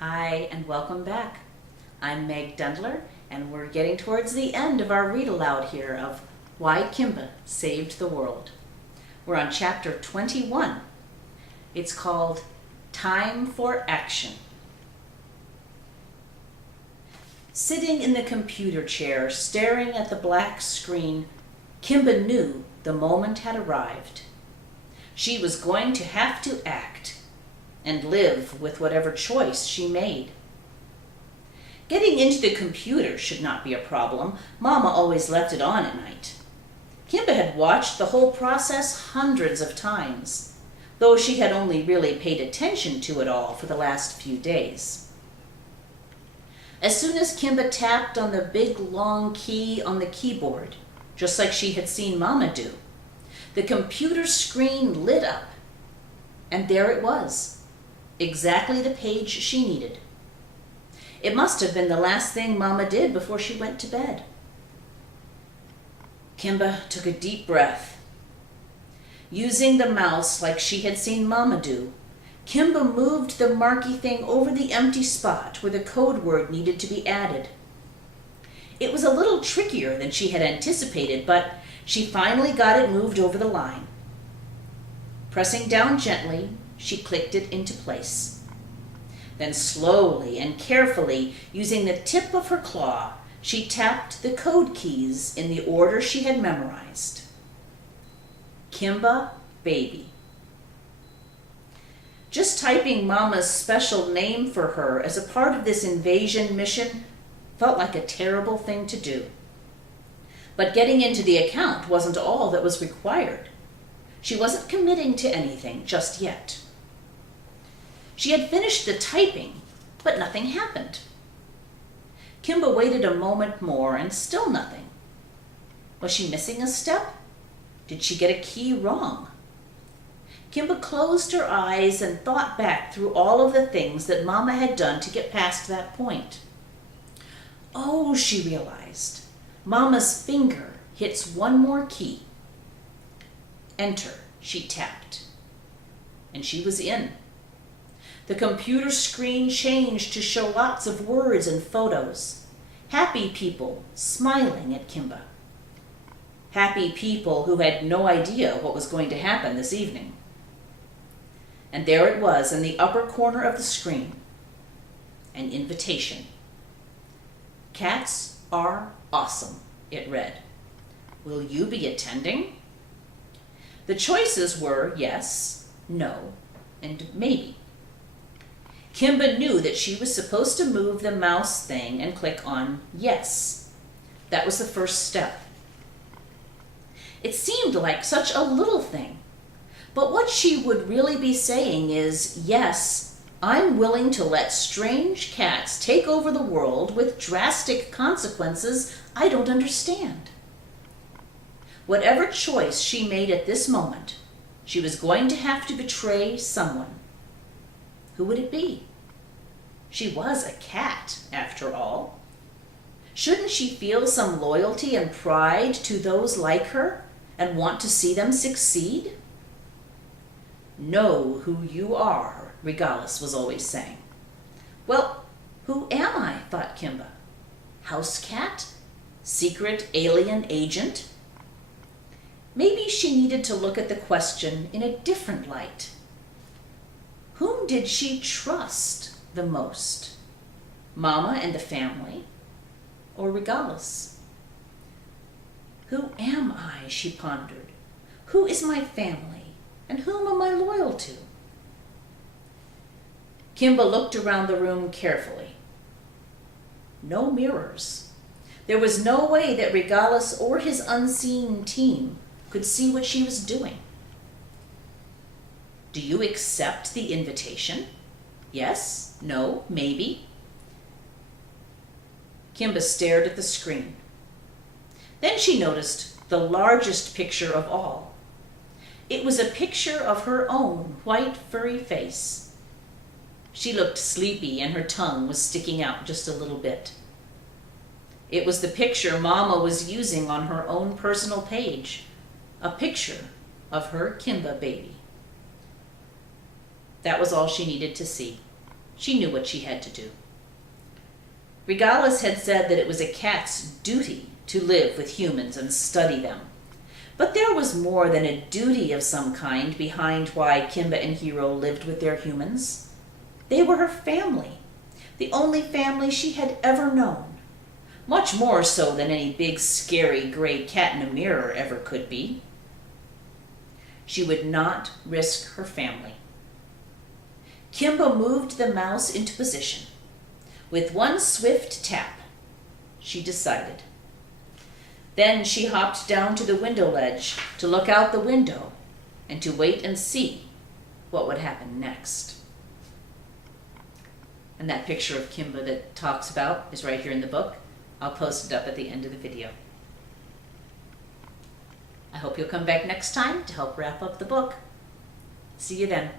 Hi, and welcome back. I'm Meg Dendler, and we're getting towards the end of our read aloud here of Why Kimba Saved the World. We're on chapter 21. It's called Time for Action. Sitting in the computer chair, staring at the black screen, Kimba knew the moment had arrived. She was going to have to act and live with whatever choice she made. Getting into the computer should not be a problem. Mama always left it on at night. Kimba had watched the whole process hundreds of times, though she had only really paid attention to it all for the last few days. As soon as Kimba tapped on the big long key on the keyboard, just like she had seen Mama do, the computer screen lit up, and there it was, exactly the page she needed. It must have been the last thing Mama did before she went to bed. Kimba took a deep breath. Using the mouse like she had seen Mama do, Kimba moved the marquee thing over the empty spot where the code word needed to be added. It was a little trickier than she had anticipated, but she finally got it moved over the line. Pressing down gently, she clicked it into place. Then slowly and carefully, using the tip of her claw, she tapped the code keys in the order she had memorized. Kimba Baby. Just typing Mama's special name for her as a part of this invasion mission felt like a terrible thing to do. But getting into the account wasn't all that was required. She wasn't committing to anything just yet. She had finished the typing, but nothing happened. Kimba waited a moment more, and still nothing. Was she missing a step? Did she get a key wrong? Kimba closed her eyes and thought back through all of the things that Mama had done to get past that point. Oh, she realized. Mama's finger hits one more key. Enter, she tapped. And she was in. The computer screen changed to show lots of words and photos. Happy people smiling at Kimba. Happy people who had no idea what was going to happen this evening. And there it was in the upper corner of the screen. An invitation. Cats are awesome, it read. Will you be attending? The choices were yes, no, and maybe. Kimba knew that she was supposed to move the mouse thing and click on yes. That was the first step. It seemed like such a little thing, but what she would really be saying is, yes, I'm willing to let strange cats take over the world with drastic consequences I don't understand. Whatever choice she made at this moment, she was going to have to betray someone. Who would it be? She was a cat, after all. Shouldn't she feel some loyalty and pride to those like her and want to see them succeed? Know who you are, Regalis was always saying. Well, who am I, thought Kimba. House cat? Secret alien agent? Maybe she needed to look at the question in a different light. Whom did she trust the most? Mama and the family? Or Regalis? Who am I, she pondered. Who is my family? And whom am I loyal to? Kimba looked around the room carefully. No mirrors. There was no way that Regalis or his unseen team could see what she was doing. Do you accept the invitation? Yes? No? Maybe? Kimba stared at the screen. Then she noticed the largest picture of all. It was a picture of her own white, furry face. She looked sleepy and her tongue was sticking out just a little bit. It was the picture Mama was using on her own personal page, a picture of her Kimba baby. That was all she needed to see. She knew what she had to do. Regalis had said that it was a cat's duty to live with humans and study them. But there was more than a duty of some kind behind why Kimba and Hiro lived with their humans. They were her family, the only family she had ever known, much more so than any big, scary gray cat in a mirror ever could be. She would not risk her family. Kimba moved the mouse into position. With one swift tap, she decided. Then she hopped down to the window ledge to look out the window and to wait and see what would happen next. And that picture of Kimba that talks about is right here in the book. I'll post it up at the end of the video. I hope you'll come back next time to help wrap up the book. See you then.